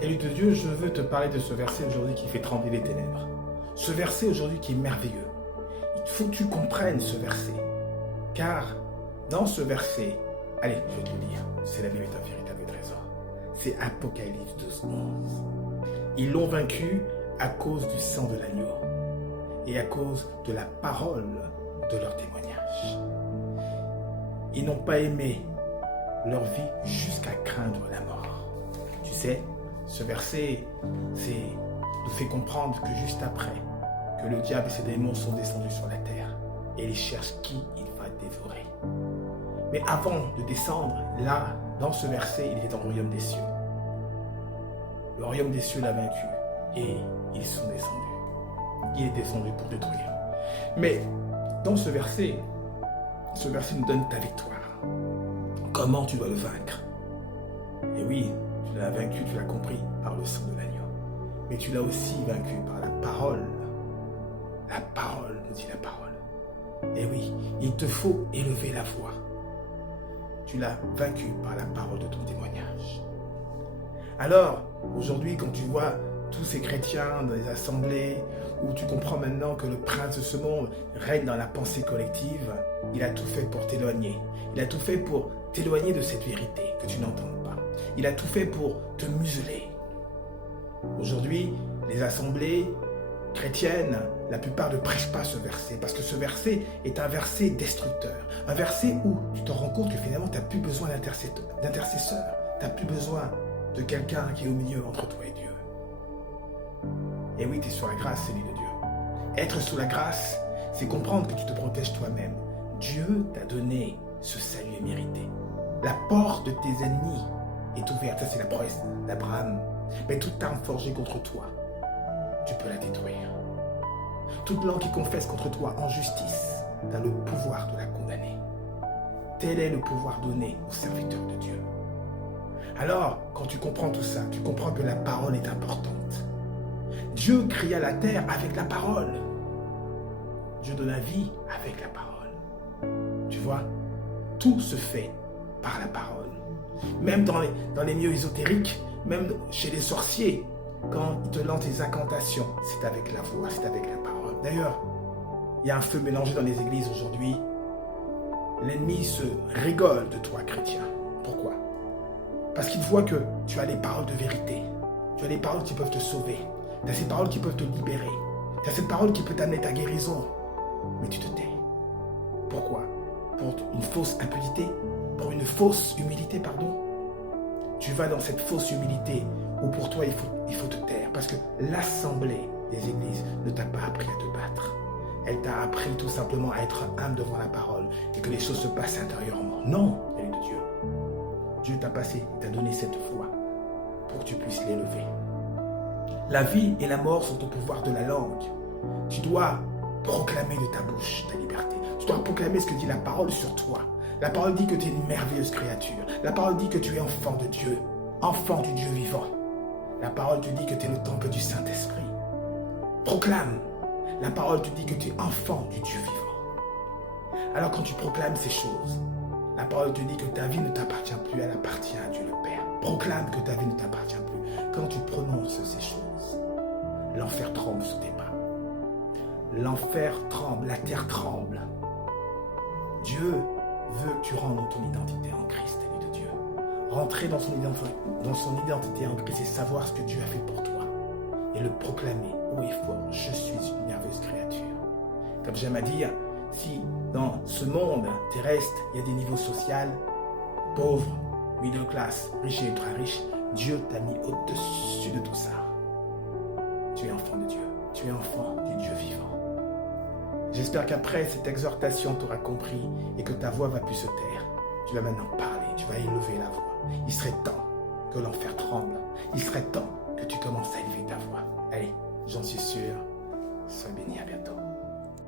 Élu de Dieu, je veux te parler de ce verset aujourd'hui qui fait trembler les ténèbres. Ce verset aujourd'hui qui est merveilleux. Il faut que tu comprennes ce verset. Car dans ce verset, allez, je vais te le dire, c'est la Bible est un véritable trésor. C'est Apocalypse 12:11. Ils l'ont vaincu à cause du sang de l'agneau et à cause de la parole de leur témoignage. Ils n'ont pas aimé leur vie jusqu'à craindre la mort. Tu sais, ce verset nous fait comprendre que juste après, que le diable et ses démons sont descendus sur la terre et ils cherchent qui il va dévorer. Mais avant de descendre, là, dans ce verset, il était dans le royaume des cieux. Le royaume des cieux l'a vaincu et ils sont descendus. Il est descendu pour détruire. Mais dans ce verset nous donne ta victoire. Comment tu dois le vaincre? Et oui, tu l'as vaincu, tu l'as compris, par le sang de l'agneau. Mais tu l'as aussi vaincu par la parole. La parole, nous dit la parole. Et oui, il te faut élever la voix. Tu l'as vaincu par la parole de ton témoignage. Alors, aujourd'hui, quand tu vois tous ces chrétiens dans les assemblées, où tu comprends maintenant que le prince de ce monde règne dans la pensée collective, il a tout fait pour t'éloigner. Il a tout fait pour t'éloigner de cette vérité que tu n'entends pas. Il a tout fait pour te museler. Aujourd'hui, les assemblées chrétiennes, la plupart ne prêchent pas ce verset, parce que ce verset est un verset destructeur. Un verset où tu te rends compte que finalement, tu n'as plus besoin d'intercesseur. Tu n'as plus besoin de quelqu'un qui est au milieu entre toi et Dieu. Et oui, tu es sur la grâce, c'est lui de Dieu. Être sous la grâce, c'est comprendre que tu te protèges toi-même. Dieu t'a donné ce salut mérité. La porte de tes ennemis est ouverte. Ça, c'est la promesse d'Abraham. Mais toute arme forgée contre toi, tu peux la détruire. Toute langue qui confesse contre toi en justice, tu as le pouvoir de la condamner. Tel est le pouvoir donné aux serviteurs de Dieu. Alors, quand tu comprends tout ça, tu comprends que la parole est importante. Dieu cria la terre avec la parole. Dieu donne la vie avec la parole. Tu vois, tout se fait par la parole. Même dans les milieux ésotériques, même chez les sorciers, quand ils te lancent des incantations, c'est avec la voix, c'est avec la parole. D'ailleurs, il y a un feu mélangé dans les églises aujourd'hui. L'ennemi se rigole de toi, chrétien. Pourquoi? Parce qu'il voit que tu as les paroles de vérité. Tu as les paroles qui peuvent te sauver. Tu as ces paroles qui peuvent te libérer. Tu as cette parole qui peut t'amener ta guérison. Mais tu te tais. Pourquoi? Pour une fausse impunité? Pour une fausse humilité, pardon? Tu vas dans cette fausse humilité où pour toi il faut te taire. Parce que l'assemblée des églises ne t'a pas appris à te battre. Elle t'a appris tout simplement à être humble devant la parole et que les choses se passent intérieurement. Non, elle est de Dieu. Dieu t'a donné cette foi pour que tu puisses l'élever. La vie et la mort sont au pouvoir de la langue. Tu dois proclamer de ta bouche ta liberté. Tu dois proclamer ce que dit la parole sur toi. La parole dit que tu es une merveilleuse créature. La parole dit que tu es enfant de Dieu, enfant du Dieu vivant. La parole te dit que tu es le temple du Saint-Esprit. Proclame. La parole te dit que tu es enfant du Dieu vivant. Alors quand tu proclames ces choses, la parole te dit que ta vie ne t'appartient plus, elle appartient à Dieu le Père. Proclame que ta vie ne t'appartient plus. Quand tu prononces ces choses, l'enfer tremble sous tes pas. L'enfer tremble, la terre tremble. Dieu veut que tu rentres ton identité en Christ, ami de Dieu. Rentrer dans son identité en Christ et savoir ce que Dieu a fait pour toi. Et le proclamer haut et fort, je suis une merveilleuse créature. Comme j'aime à dire, si dans ce monde terrestre, il y a des niveaux sociaux, pauvres, middle class, riches et ultra riches, Dieu t'a mis au-dessus de tout ça. Tu es enfant de Dieu. Tu es enfant du Dieu vivant. J'espère qu'après cette exhortation, tu auras compris et que ta voix va plus se taire. Tu vas maintenant parler, tu vas élever la voix. Il serait temps que l'enfer tremble. Il serait temps que tu commences à élever ta voix. Allez, j'en suis sûr. Sois béni, à bientôt.